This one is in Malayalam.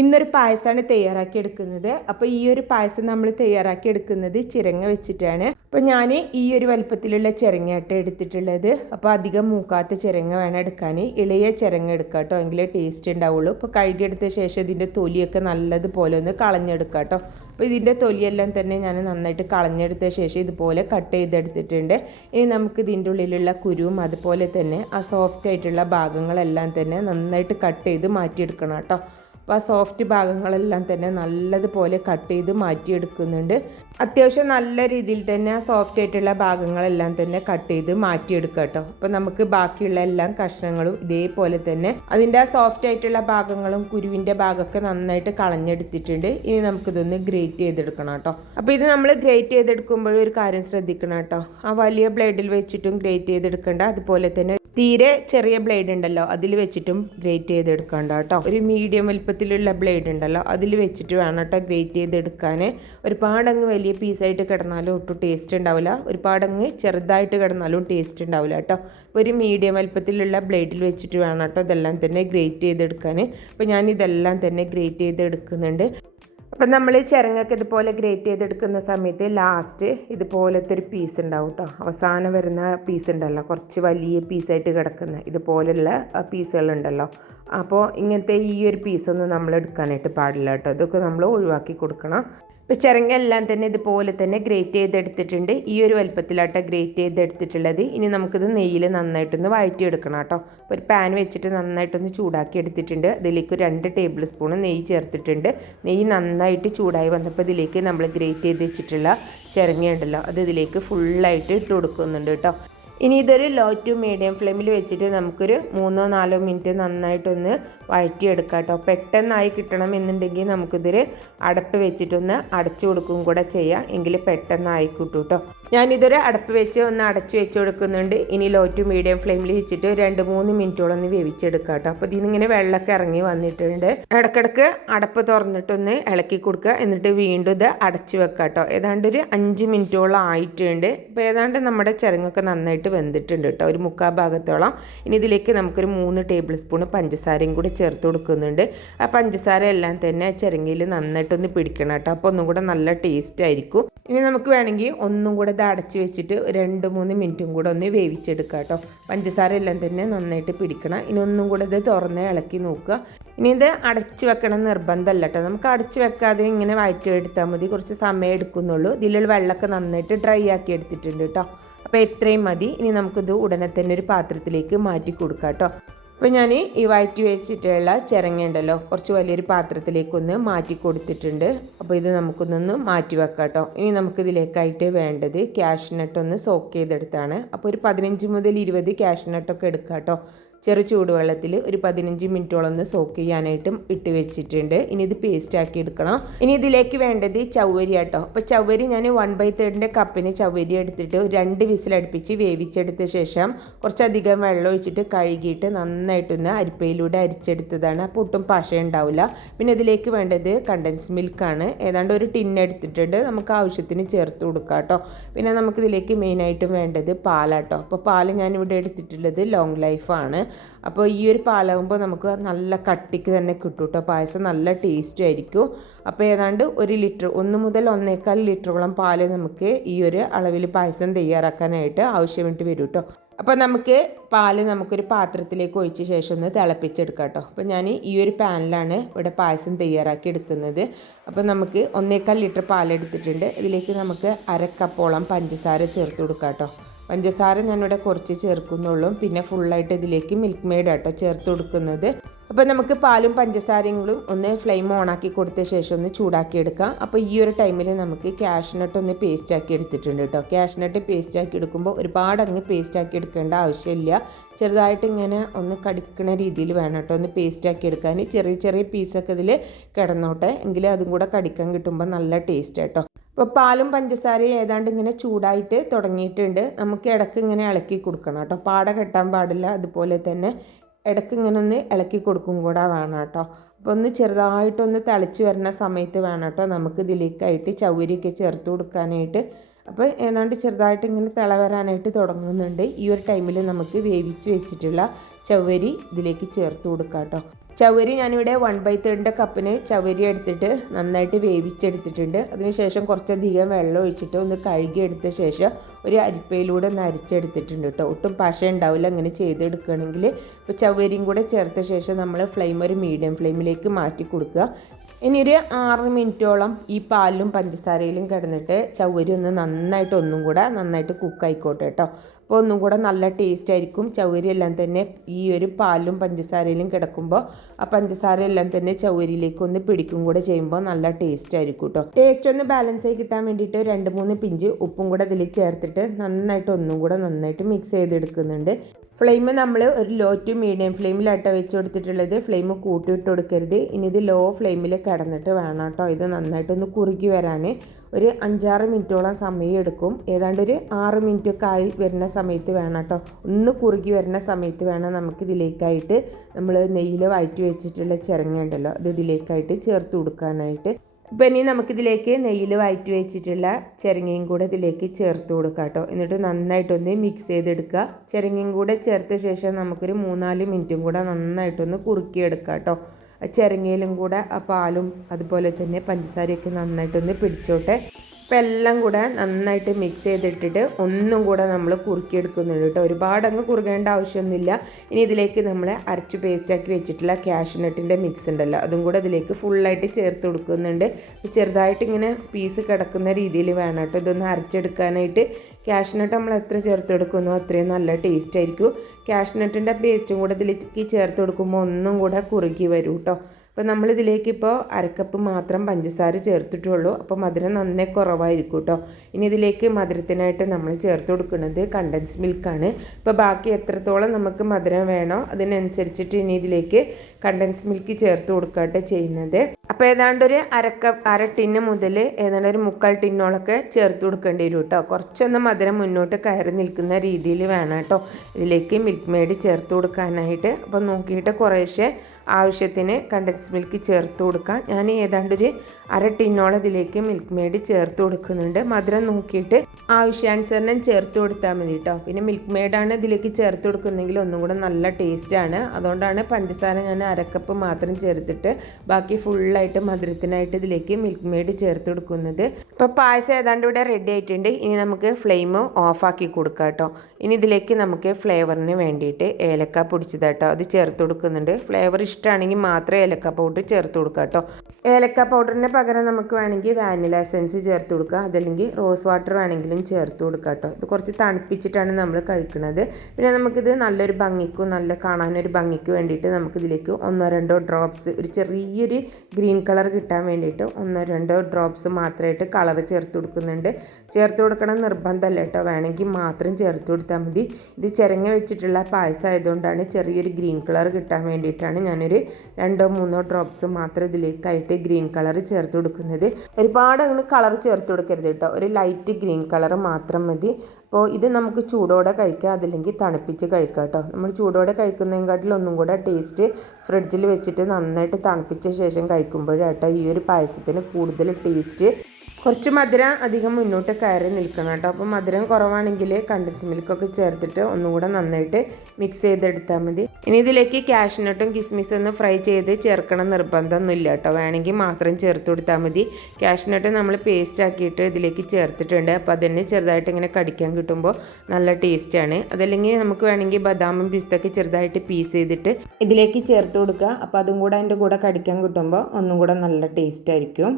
ഇന്നൊരു പായസമാണ് തയ്യാറാക്കി എടുക്കുന്നത്. അപ്പോൾ ഈ ഒരു പായസം നമ്മൾ തയ്യാറാക്കി എടുക്കുന്നത് ചിരങ്ങ വെച്ചിട്ടാണ്. അപ്പോൾ ഞാൻ ഈ ഒരു വലുപ്പത്തിലുള്ള ചിരങ്ങയായിട്ട് എടുത്തിട്ടുള്ളത്. അപ്പോൾ അധികം മൂക്കാത്ത ചിരങ്ങ വേണം എടുക്കാൻ. ഇളയ ചിരങ്ങ എടുക്കുക കേട്ടോ എങ്കിലേ ടേസ്റ്റ് ഉണ്ടാവുള്ളൂ. അപ്പോൾ കഴുകിയെടുത്ത ശേഷം ഇതിന്റെ തൊലിയൊക്കെ നല്ലതുപോലെ ഒന്ന് കളഞ്ഞെടുക്കുക കേട്ടോ. അപ്പോൾ ഇതിന്റെ തൊലിയെല്ലാം തന്നെ ഞാൻ നന്നായിട്ട് കളഞ്ഞെടുത്ത ശേഷം ഇതുപോലെ കട്ട് ചെയ്തെടുത്തിട്ടുണ്ട്. ഇനി നമുക്ക് ഇതിന്റെ ഉള്ളിലുള്ള കുരുവും അതുപോലെ തന്നെ ആ സോഫ്റ്റ് ആയിട്ടുള്ള ഭാഗങ്ങളെല്ലാം തന്നെ നന്നായിട്ട് കട്ട് ചെയ്ത് മാറ്റിയെടുക്കണം കേട്ടോ. അപ്പോൾ ആ സോഫ്റ്റ് ഭാഗങ്ങളെല്ലാം തന്നെ നല്ലതുപോലെ കട്ട് ചെയ്ത് മാറ്റിയെടുക്കുന്നുണ്ട്. അത്യാവശ്യം നല്ല രീതിയിൽ തന്നെ ആ സോഫ്റ്റ് ആയിട്ടുള്ള ഭാഗങ്ങളെല്ലാം തന്നെ കട്ട് ചെയ്ത് മാറ്റിയെടുക്കുക കേട്ടോ. അപ്പോൾ നമുക്ക് ബാക്കിയുള്ള എല്ലാ കഷ്ണങ്ങളും ഇതേപോലെ തന്നെ അതിന്റെ ആ സോഫ്റ്റ് ആയിട്ടുള്ള ഭാഗങ്ങളും കുരുവിന്റെ ഭാഗമൊക്കെ നന്നായിട്ട് കളഞ്ഞെടുത്തിട്ടുണ്ട്. ഇനി നമുക്കിതൊന്ന് ഗ്രേറ്റ് ചെയ്തെടുക്കണം കേട്ടോ. അപ്പോൾ ഇത് നമ്മൾ ഗ്രേറ്റ് ചെയ്തെടുക്കുമ്പോഴും ഒരു കാര്യം ശ്രദ്ധിക്കണം കേട്ടോ. ആ വലിയ ബ്ലേഡിൽ വെച്ചിട്ടും ഗ്രേറ്റ് ചെയ്തെടുക്കേണ്ട. അതുപോലെ തന്നെ തീരെ ചെറിയ ബ്ലേഡ് ഉണ്ടല്ലോ അതിൽ വെച്ചിട്ടും ഗ്രേറ്റ് ചെയ്തെടുക്കണ്ട കേട്ടോ. ഒരു മീഡിയം വലിപ്പത്തിലുള്ള ബ്ലേഡ് ഉണ്ടല്ലോ അതിൽ വെച്ചിട്ട് വേണം കേട്ടോ ഗ്രേറ്റ് ചെയ്തെടുക്കാൻ ഒരുപാടങ്ങ് വലിയ പീസായിട്ട് കിടന്നാലും ഒട്ടും ടേസ്റ്റ് ഉണ്ടാവില്ല. ഒരുപാടങ്ങ് ചെറുതായിട്ട് കിടന്നാലും ടേസ്റ്റ് ഉണ്ടാവില്ല കേട്ടോ. ഒരു മീഡിയം വലിപ്പത്തിലുള്ള ബ്ലേഡിൽ വെച്ചിട്ട് വേണം കേട്ടോ ഇതെല്ലാം തന്നെ ഗ്രേറ്റ് ചെയ്തെടുക്കാൻ അപ്പോൾ ഞാൻ ഇതെല്ലാം തന്നെ ഗ്രേറ്റ് ചെയ്തെടുക്കുന്നുണ്ട്. അപ്പം നമ്മൾ ചിരങ്ങൊക്കെ ഇതുപോലെ ഗ്രേറ്റ് ചെയ്തെടുക്കുന്ന സമയത്ത് ലാസ്റ്റ് ഇതുപോലത്തെ ഒരു പീസ് ഉണ്ടാവും കേട്ടോ അവസാനം വരുന്ന പീസ് ഉണ്ടല്ലോ. കുറച്ച് വലിയ പീസായിട്ട് കിടക്കുന്ന ഇതുപോലുള്ള പീസുകളുണ്ടല്ലോ അപ്പോൾ ഇങ്ങനത്തെ ഈ ഒരു പീസൊന്നും നമ്മൾ എടുക്കാനായിട്ട് പാടില്ല കേട്ടോ ഇതൊക്കെ നമ്മൾ ഒഴിവാക്കി കൊടുക്കണം. ഇപ്പോൾ ചിരങ്ങ എല്ലാം തന്നെ ഇതുപോലെ തന്നെ ഗ്രേറ്റ് ചെയ്തെടുത്തിട്ടുണ്ട്. ഈ ഒരു വലുപ്പത്തിലാട്ടോ ഗ്രേറ്റ് ചെയ്തെടുത്തിട്ടുള്ളത്. ഇനി നമുക്കിത് നെയ്യിൽ നന്നായിട്ടൊന്ന് വഴറ്റിയെടുക്കണം കേട്ടോ. അപ്പോൾ ഒരു പാൻ വെച്ചിട്ട് നന്നായിട്ടൊന്ന് ചൂടാക്കി എടുത്തിട്ടുണ്ട്. അതിലേക്ക് രണ്ട് ടേബിൾ സ്പൂൺ നെയ്യ് ചേർത്തിട്ടുണ്ട്. നെയ്യ് നന്നായിട്ട് ചൂടായി വന്നപ്പോൾ ഇതിലേക്ക് നമ്മൾ ഗ്രേറ്റ് ചെയ്ത് വെച്ചിട്ടുള്ള ചിരങ്ങയുണ്ടല്ലോ അത് ഇതിലേക്ക് ഫുള്ളായിട്ട് ഇട്ട് കൊടുക്കുന്നുണ്ട് കേട്ടോ. ഇനി ഇതൊരു ലോ ടു മീഡിയം ഫ്ലെയിമിൽ വെച്ചിട്ട് നമുക്കൊരു മൂന്നോ നാലോ മിനിറ്റ് നന്നായിട്ടൊന്ന് വഴറ്റിയെടുക്കാം കേട്ടോ. പെട്ടെന്നായി കിട്ടണം എന്നുണ്ടെങ്കിൽ നമുക്കിതൊരു അടപ്പ് വെച്ചിട്ടൊന്ന് അടച്ചു കൊടുക്കും കൂടെ ചെയ്യാം. എങ്കിൽ പെട്ടെന്നായിക്കോട്ടു കിട്ടും. ഞാനിതൊരു അടപ്പ് വെച്ച് ഒന്ന് അടച്ചു വെച്ച് കൊടുക്കുന്നുണ്ട്. ഇനി ലോ ടു മീഡിയം ഫ്ലെയിമിൽ വെച്ചിട്ട് രണ്ട് മൂന്ന് മിനിറ്റോളം ഒന്ന് വേവിച്ചെടുക്കാം കേട്ടോ. അപ്പോൾ ഇതിനിങ്ങനെ വെള്ളമൊക്കെ ഇറങ്ങി വന്നിട്ടുണ്ട്. ഇടക്കിടക്ക് അടപ്പ് തുറന്നിട്ടൊന്ന് ഇളക്കി കൊടുക്കുക. എന്നിട്ട് വീണ്ടും ഇത് അടച്ചു വെക്കാം കേട്ടോ. ഏതാണ്ട് ഒരു അഞ്ച് മിനിറ്റോളം ആയിട്ടുണ്ട്. അപ്പോൾ ഏതാണ്ട് നമ്മുടെ ചിരങ്ങൊക്കെ നന്നായിട്ട് വെന്തിട്ടുണ്ട് കേട്ടോ. ഒരു മുക്കാൽ ഭാഗത്തോളം. ഇനി ഇതിലേക്ക് നമുക്കൊരു മൂന്ന് ടേബിൾ സ്പൂൺ പഞ്ചസാരയും കൂടി ചേർത്ത് കൊടുക്കുന്നുണ്ട്. ആ പഞ്ചസാര എല്ലാം തന്നെ ചിരങ്ങയിൽ നന്നായിട്ടൊന്ന് പിടിക്കണം കേട്ടോ. അപ്പോൾ ഒന്നും കൂടെ നല്ല ടേസ്റ്റ് ആയിരിക്കും. ഇനി നമുക്ക് വേണമെങ്കിൽ ഒന്നും കൂടെ അടച്ച് വെച്ചിട്ട് രണ്ട് മൂന്ന് മിനിറ്റും കൂടെ ഒന്ന് വേവിച്ചെടുക്കുക കേട്ടോ. പഞ്ചസാര എല്ലാം തന്നെ നന്നായിട്ട് പിടിക്കണം. ഇനി ഒന്നും കൂടെ ഇത് തുറന്ന് ഇളക്കി നോക്കുക. ഇനി ഇത് അടച്ചു വെക്കണം നിർബന്ധമല്ല കേട്ടോ. നമുക്ക് അടച്ചു വെക്കാതെ ഇങ്ങനെ വയറ്റി എടുത്താൽ മതി. കുറച്ച് സമയം എടുക്കുന്നുള്ളൂ. ഇതിലുള്ള വെള്ളമൊക്കെ നന്നായിട്ട് ഡ്രൈ ആക്കി എടുത്തിട്ടുണ്ട് കേട്ടോ. അപ്പോൾ എത്രയും മതി. ഇനി നമുക്കിത് ഉടനെ തന്നെ ഒരു പാത്രത്തിലേക്ക് മാറ്റി കൊടുക്കാം കേട്ടോ. അപ്പോൾ ഞാൻ ഈ വയറ്റി വെച്ചിട്ടുള്ള ചിരങ്ങ ഉണ്ടല്ലോ കുറച്ച് വലിയൊരു പാത്രത്തിലേക്കൊന്ന് മാറ്റി കൊടുത്തിട്ടുണ്ട്. അപ്പോൾ ഇത് നമുക്കൊന്നൊന്ന് മാറ്റി വെക്കാം കേട്ടോ. ഇനി നമുക്കിതിലേക്കായിട്ട് വേണ്ടത് ക്യാഷ് ഒന്ന് സോക്ക് ചെയ്തെടുത്താണ്. അപ്പോൾ ഒരു പതിനഞ്ച് മുതൽ ഇരുപത് ക്യാഷ് നട്ടൊക്കെ എടുക്കാം കേട്ടോ. ചെറു ചൂടുവെള്ളത്തിൽ ഒരു പതിനഞ്ച് മിനിറ്റോളം ഒന്ന് സോക്ക് ചെയ്യാനായിട്ടും ഇട്ട് വെച്ചിട്ടുണ്ട്. ഇനി ഇത് പേസ്റ്റ് ആക്കി എടുക്കണം. ഇനി ഇതിലേക്ക് വേണ്ടത് ചവ്വരി കേട്ടോ അപ്പോൾ ചവ്വരി ഞാൻ വൺ ബൈ തേർഡിന്റെ കപ്പിന് ചവ്വരി എടുത്തിട്ട് രണ്ട് വിസിലടുപ്പിച്ച് വേവിച്ചെടുത്ത ശേഷം കുറച്ചധികം വെള്ളം ഒഴിച്ചിട്ട് കഴുകിയിട്ട് നന്നായിട്ടൊന്ന് അരിപ്പയിലൂടെ അരിച്ചെടുത്തതാണ്. അപ്പോൾ ഒട്ടും പശ ഉണ്ടാവില്ല പിന്നെ ഇതിലേക്ക് വേണ്ടത് കണ്ടൻസ് മിൽക്കാണ് ഏതാണ്ട് ഒരു ടിൻ എടുത്തിട്ടുണ്ട്. നമുക്ക് ആവശ്യത്തിന് ചേർത്ത് കൊടുക്കാം കേട്ടോ. പിന്നെ നമുക്കിതിലേക്ക് മെയിനായിട്ടും വേണ്ടത് പാലാട്ടോ. അപ്പോൾ പാൽ ഞാനിവിടെ എടുത്തിട്ടുള്ളത് ലോങ് ലൈഫാണ് അപ്പോൾ ഈ ഒരു പാലാകുമ്പോൾ നമുക്ക് നല്ല കട്ടിക്ക് തന്നെ കിട്ടും കേട്ടോ പായസം നല്ല ടേസ്റ്റ് ആയിരിക്കും. അപ്പോൾ ഏതാണ്ട് ഒരു ലിറ്റർ ഒന്ന് മുതൽ ഒന്നേക്കാൽ ലിറ്ററോളം പാൽ നമുക്ക് ഈ ഒരു അളവിൽ പായസം തയ്യാറാക്കാനായിട്ട് ആവശ്യമായിട്ട് വരും കേട്ടോ അപ്പോൾ നമുക്ക് പാൽ നമുക്കൊരു പാത്രത്തിലേക്ക് ഒഴിച്ച ശേഷം ഒന്ന് തിളപ്പിച്ചെടുക്കാം കേട്ടോ അപ്പോൾ ഞാൻ ഈ ഒരു പാനിലാണ് ഇവിടെ പായസം തയ്യാറാക്കി എടുക്കുന്നത്. അപ്പോൾ നമുക്ക് ഒന്നേക്കാൽ ലിറ്റർ പാലെടുത്തിട്ടുണ്ട്. ഇതിലേക്ക് നമുക്ക് അര പഞ്ചസാര ചേർത്ത് കൊടുക്കാം കേട്ടോ പഞ്ചസാര ഞാനിവിടെ കുറച്ച് ചേർക്കുന്നുള്ളൂ. പിന്നെ ഫുള്ളായിട്ട് ഇതിലേക്ക് മിൽക്ക് മെയ്ഡ് ആട്ടോ ചേർത്ത് കൊടുക്കുന്നത്. അപ്പോൾ നമുക്ക് പാലും പഞ്ചസാരയും കൂടി ഒന്ന് ഫ്ലെയിം ഓണാക്കി കൊടുത്ത ശേഷം ഒന്ന് ചൂടാക്കി എടുക്കാം അപ്പോൾ ഈ ഒരു ടൈമിൽ നമുക്ക് ക്യാഷ്നട്ട് ഒന്ന് പേസ്റ്റ് ആക്കി എടുത്തിട്ടുണ്ട് കേട്ടോ ക്യാഷ്നട്ട് പേസ്റ്റ് ആക്കി എടുക്കുമ്പോൾ ഒരുപാട് അങ്ങ് പേസ്റ്റ് ആക്കി എടുക്കേണ്ട ആവശ്യമില്ല. ചെറുതായിട്ട് ഇങ്ങനെ ഒന്ന് കടിക്കണ രീതിയിൽ വേണം കേട്ടോ ഒന്ന് പേസ്റ്റ് ആക്കി എടുക്കാൻ. ചെറിയ ചെറിയ പീസൊക്കെ ഇതിൽ കിടന്നോട്ടെ. എങ്കിലും അതും കൂടെ കടിക്കാൻ കിട്ടുമ്പോൾ നല്ല ടേസ്റ്റ് കേട്ടോ ഇപ്പോൾ പാലും പഞ്ചസാരയും ഏതാണ്ട് ഇങ്ങനെ ചൂടായിട്ട് തുടങ്ങിയിട്ടുണ്ട്. നമുക്ക് ഇടയ്ക്ക് ഇങ്ങനെ ഇളക്കി കൊടുക്കണം കേട്ടോ. പാട കെട്ടാൻ പാടില്ല അതുപോലെ തന്നെ ഇടയ്ക്ക് ഇങ്ങനെ ഒന്ന് ഇളക്കി കൊടുക്കും കൂടെ വേണം കേട്ടോ. അപ്പോൾ ഒന്ന് ചെറുതായിട്ടൊന്ന് തിളച്ച് വരുന്ന സമയത്ത് വേണം കേട്ടോ നമുക്ക് ഇതിലേക്കായിട്ട് ചൗരിയൊക്കെ ചേർത്ത് കൊടുക്കാനായിട്ട്. അപ്പോൾ ഏതാണ്ട് ചെറുതായിട്ട് ഇങ്ങനെ തിള വരാനായിട്ട് തുടങ്ങുന്നുണ്ട്. ഈ ഒരു ടൈമിൽ നമുക്ക് വേവിച്ച് വെച്ചിട്ടുള്ള ചവരി ഇതിലേക്ക് ചേർത്ത് കൊടുക്കാം കേട്ടോ. ചവരി ഞാനിവിടെ വൺ ബൈ തേർഡിന്റെ കപ്പിന് ചവരി എടുത്തിട്ട് നന്നായിട്ട് വേവിച്ചെടുത്തിട്ടുണ്ട്. അതിനുശേഷം കുറച്ചധികം വെള്ളം ഒഴിച്ചിട്ട് ഒന്ന് കഴുകി എടുത്ത ശേഷം ഒരു അരിപ്പയിലൂടെ ഒന്ന് അരിച്ചെടുത്തിട്ടുണ്ട് കേട്ടോ ഒട്ടും പശ ഉണ്ടാവില്ല അങ്ങനെ ചെയ്തെടുക്കുകയാണെങ്കിൽ. ഇപ്പോൾ ചവരിയും കൂടെ ചേർത്ത ശേഷം നമ്മൾ ഫ്ലെയിം ഒരു മീഡിയം ഫ്ലെയിമിലേക്ക് മാറ്റി കൊടുക്കുക. ഇനി ഒരു ആറ് മിനിറ്റോളം ഈ പാലിലും പഞ്ചസാരയിലും കിടന്നിട്ട് ചവരി ഒന്ന് നന്നായിട്ട് ഒന്നും കൂടെ നന്നായിട്ട് കുക്കായിക്കോട്ടെ കേട്ടോ അപ്പോൾ ഒന്നും കൂടെ നല്ല ടേസ്റ്റ് ആയിരിക്കും. ചവ്വരി എല്ലാം തന്നെ ഈ ഒരു പാലും പഞ്ചസാരയിലും കിടക്കുമ്പോൾ ആ പഞ്ചസാര എല്ലാം തന്നെ ചൗരിയിലേക്ക് ഒന്ന് പിടിക്കും കൂടെ ചെയ്യുമ്പോൾ നല്ല ടേസ്റ്റ് ആയിരിക്കും കേട്ടോ ടേസ്റ്റ് ഒന്ന് ബാലൻസ് ആയി കിട്ടാൻ വേണ്ടിയിട്ട് രണ്ട് മൂന്ന് പിഞ്ച് ഉപ്പും കൂടെ ഇതിൽ ചേർത്തിട്ട് നന്നായിട്ട് ഒന്നും കൂടെ നന്നായിട്ട് മിക്സ് ചെയ്തെടുക്കുന്നുണ്ട്. ഫ്ലെയിം നമ്മൾ ഒരു ലോ ടു മീഡിയം ഫ്ലെയിമിലാട്ടോ വെച്ച് കൊടുത്തിട്ടുള്ളത്. ഫ്ലെയിം കൂട്ടിയിട്ട് കൊടുക്കരുത്. ഇനി ഇത് ലോ ഫ്ലെയിമിൽ കിടന്നിട്ട് വേണം കേട്ടോ ഇത് നന്നായിട്ടൊന്ന് കുറുകി വരാൻ ഒരു അഞ്ചാറ് മിനിറ്റോളം സമയം എടുക്കും. ഏതാണ്ട് ഒരു ആറ് മിനിറ്റൊക്കെ ആയി വരുന്ന സമയത്ത് വേണം കേട്ടോ ഒന്ന് കുറുകി വരുന്ന സമയത്ത് വേണം നമുക്ക് ഇതിലേക്കായിട്ട് നമ്മൾ നെയ്യിൽ വയറ്റി വെച്ചിട്ടുള്ള ചിരങ്ങ ഉണ്ടല്ലോ അത് ഇതിലേക്കായിട്ട് ചേർത്ത് കൊടുക്കാനായിട്ട്. ഇപ്പം ഇനി നമുക്കിതിലേക്ക് നെയ്യിൽ വയറ്റി വെച്ചിട്ടുള്ള ചിരങ്ങയും കൂടെ ഇതിലേക്ക് ചേർത്ത് കൊടുക്കാം കേട്ടോ. എന്നിട്ട് നന്നായിട്ടൊന്ന് മിക്സ് ചെയ്തെടുക്കുക. ചിരങ്ങയും കൂടെ ചേർത്ത ശേഷം നമുക്കൊരു മൂന്നാൽ മിനിറ്റും കൂടെ നന്നായിട്ടൊന്ന് കുറുക്കിയെടുക്കാം കേട്ടോ. ചിരങ്ങയിലും കൂടെ ആ പാലും അതുപോലെ തന്നെ പഞ്ചസാരയൊക്കെ നന്നായിട്ടൊന്ന് പിടിച്ചോട്ടെ. അപ്പം എല്ലാം കൂടെ നന്നായിട്ട് മിക്സ് ചെയ്തിട്ടിട്ട് ഒന്നും കൂടെ നമ്മൾ കുറുക്കിയെടുക്കുന്നുണ്ട് കേട്ടോ. ഒരുപാട് അങ്ങ് കുറുകേണ്ട ആവശ്യമൊന്നുമില്ല. ഇനി ഇതിലേക്ക് നമ്മൾ അരച്ച് പേസ്റ്റാക്കി വെച്ചിട്ടുള്ള ക്യാഷ്നട്ടിന്റെ മിക്സ് ഉണ്ടല്ലോ. അതും കൂടെ ഇതിലേക്ക് ഫുള്ളായിട്ട് ചേർത്ത് കൊടുക്കുന്നുണ്ട്. ചെറുതായിട്ട് ഇങ്ങനെ പീസ് കിടക്കുന്ന രീതിയിൽ വേണം കേട്ടോ. ഇതൊന്ന് അരച്ചെടുക്കാനായിട്ട് ക്യാഷ്നട്ട് നമ്മൾ എത്ര ചേർത്ത് അത്രയും നല്ല ടേസ്റ്റ് ആയിരിക്കും. ക്യാഷ്നട്ടിന്റെ പേസ്റ്റും കൂടെ ഇതിലേക്ക് ചേർത്ത് കൊടുക്കുമ്പോൾ ഒന്നും കൂടെ കുറുകി വരും കേട്ടോ. അപ്പോൾ നമ്മളിതിലേക്ക് ഇപ്പോൾ അരക്കപ്പ് മാത്രം പഞ്ചസാര ചേർത്തിട്ടുള്ളൂ. അപ്പോൾ മധുരം നന്നേ കുറവായിരിക്കും കേട്ടോ ഇനി ഇതിലേക്ക് മധുരത്തിനായിട്ട് നമ്മൾ ചേർത്ത് കൊടുക്കുന്നത് കണ്ടൻസ് മിൽക്കാണ് ഇപ്പോൾ ബാക്കി എത്രത്തോളം നമുക്ക് മധുരം വേണോ അതിനനുസരിച്ചിട്ട് ഇനി ഇതിലേക്ക് കണ്ടൻസ് മിൽക്ക് ചേർത്ത് കൊടുക്കട്ടെ ചെയ്യുന്നത്. അപ്പോൾ ഏതാണ്ട് ഒരു അരക്കപ്പ് അര ടിന്ന് മുതൽ ഏതാണ്ട് ഒരു മുക്കാൽ ടിന്നോളൊക്കെ ചേർത്ത് കൊടുക്കേണ്ടി വരും കേട്ടോ കുറച്ചൊന്ന് മധുരം മുന്നോട്ട് കയറി നിൽക്കുന്ന രീതിയിൽ വേണം കേട്ടോ ഇതിലേക്ക് മിൽക്ക് മെയ്ഡ് ചേർത്ത് കൊടുക്കാനായിട്ട്. അപ്പോൾ നോക്കിയിട്ട് കുറേശ്ശെ ആവശ്യത്തിന് കണ്ടൻസ് മിൽക്ക് ചേർത്ത് കൊടുക്കാം. ഞാൻ ഏതാണ്ട് ഒരു അര ടിന്നോളം ഇതിലേക്ക് മിൽക്ക് മെയ്ഡ് ചേർത്ത് കൊടുക്കുന്നുണ്ട്. മധുരം നോക്കിയിട്ട് ആവശ്യാനുസരണം ചേർത്ത് കൊടുത്താൽ മതി കേട്ടോ പിന്നെ മിൽക്ക് മെയ്ഡാണ് ഇതിലേക്ക് ചേർത്ത് കൊടുക്കുന്നെങ്കിൽ ഒന്നും കൂടെ നല്ല ടേസ്റ്റാണ് അതുകൊണ്ടാണ് പഞ്ചസാര ഞാൻ അരക്കപ്പ് മാത്രം ചേർത്തിട്ട് ബാക്കി ഫുള്ളായിട്ട് മധുരത്തിനായിട്ട് ഇതിലേക്ക് മിൽക്ക് മെയ്ഡ് ചേർത്ത് കൊടുക്കുന്നത്. ഇപ്പോൾ പായസം ഏതാണ്ട് ഇവിടെ റെഡി ആയിട്ടുണ്ട്. ഇനി നമുക്ക് ഫ്ലെയിം ഓഫാക്കി കൊടുക്കാം കേട്ടോ ഇനി ഇതിലേക്ക് നമുക്ക് ഫ്ലേവറിന് വേണ്ടിയിട്ട് ഏലക്ക പൊടിച്ചതാട്ടോ അത് ചേർത്ത് കൊടുക്കുന്നുണ്ട്. ഫ്ലേവർ ഇഷ്ടമാണെങ്കിൽ മാത്രമേ ഏലക്ക പൗഡർ ചേർത്ത് കൊടുക്കുക കേട്ടോ ഏലക്ക പൗഡറിന് പകരം നമുക്ക് വേണമെങ്കിൽ വാനില എസൻസ് ചേർത്ത് കൊടുക്കുക. അതല്ലെങ്കിൽ റോസ് വാട്ടർ വേണമെങ്കിലും ചേർത്ത് കൊടുക്കുക കേട്ടോ ഇത് കുറച്ച് തണുപ്പിച്ചിട്ടാണ് നമ്മൾ കഴിക്കുന്നത്. പിന്നെ നമുക്കിത് നല്ലൊരു ഭംഗിക്കും നല്ല കാണാനൊരു ഭംഗിക്ക് വേണ്ടിയിട്ട് നമുക്കിതിലേക്ക് ഒന്നോ രണ്ടോ ഡ്രോപ്സ് ഒരു ചെറിയൊരു ഗ്രീൻ കളർ കിട്ടാൻ വേണ്ടിയിട്ട് ഒന്നോ രണ്ടോ ഡ്രോപ്സ് മാത്രമായിട്ട് കളർ ചേർത്ത് കൊടുക്കുന്നുണ്ട്. ചേർത്ത് കൊടുക്കണം നിർബന്ധമല്ല കേട്ടോ വേണമെങ്കിൽ മാത്രം ചേർത്ത് കൊടുത്താൽ മതി. ഇത് ചിരങ്ങ വെച്ചിട്ടുള്ള പായസം ആയതുകൊണ്ടാണ് ചെറിയൊരു ഗ്രീൻ കളർ കിട്ടാൻ വേണ്ടിയിട്ടാണ് ഞാനൊരു രണ്ടോ മൂന്നോ ഡ്രോപ്സ് മാത്രം ഇതിലേക്കായിട്ട് ഗ്രീൻ കളർ ചേർത്ത് കൊടുക്കുന്നത്. ഒരുപാട് അങ്ങനെ കളർ ചേർത്ത് കൊടുക്കരുത് കേട്ടോ. ഒരു ലൈറ്റ് ഗ്രീൻ കളർ മാത്രം മതി. അപ്പോൾ ഇത് നമുക്ക് ചൂടോടെ കഴിക്കാം. അതല്ലെങ്കിൽ തണുപ്പിച്ച് കഴിക്കാം കേട്ടോ. നമ്മൾ ചൂടോടെ കഴിക്കുന്നതിനെക്കാട്ടിൽ ഒന്നും കൂടെ ടേസ്റ്റ് ഫ്രിഡ്ജിൽ വെച്ചിട്ട് നന്നായിട്ട് തണുപ്പിച്ച ശേഷം കഴിക്കുമ്പോഴാട്ടോ ഈ ഒരു പായസത്തിന് കൂടുതൽ ടേസ്റ്റ് കുറച്ച് മധുരം അധികം മുന്നോട്ട് കയറി നിൽക്കണം കേട്ടോ. അപ്പോൾ മധുരം കുറവാണെങ്കിൽ കണ്ടൻസ് മിൽക്കൊക്കെ ചേർത്തിട്ട് ഒന്നുകൂടെ നന്നായിട്ട് മിക്സ് ചെയ്തെടുത്താൽ മതി. ഇനി ഇതിലേക്ക് കാഷ്നട്ടും കിസ്മിസ് ഒന്ന് ഫ്രൈ ചെയ്ത് ചേർക്കണം നിർബന്ധമൊന്നുമില്ല കേട്ടോ. വേണമെങ്കിൽ മാത്രം ചേർത്ത് കൊടുത്താൽ മതി. ക്യാഷ്നട്ട് നമ്മൾ പേസ്റ്റ് ആക്കിയിട്ട് ഇതിലേക്ക് ചേർത്തിട്ടുണ്ട്. അപ്പോൾ അതന്നെ ചെറുതായിട്ട് ഇങ്ങനെ കടിക്കാൻ കിട്ടുമ്പോൾ നല്ല ടേസ്റ്റാണ് അതല്ലെങ്കിൽ നമുക്ക് വേണമെങ്കിൽ ബദാമും പിസ്തൊക്കെ ചെറുതായിട്ട് പീസ് ചെയ്തിട്ട് ഇതിലേക്ക് ചേർത്ത് കൊടുക്കുക. അപ്പോൾ അതും കൂടെ അതിന്റെ കൂടെ കടിക്കാൻ കിട്ടുമ്പോൾ ഒന്നും കൂടെ നല്ല ടേസ്റ്റ് ആയിരിക്കും.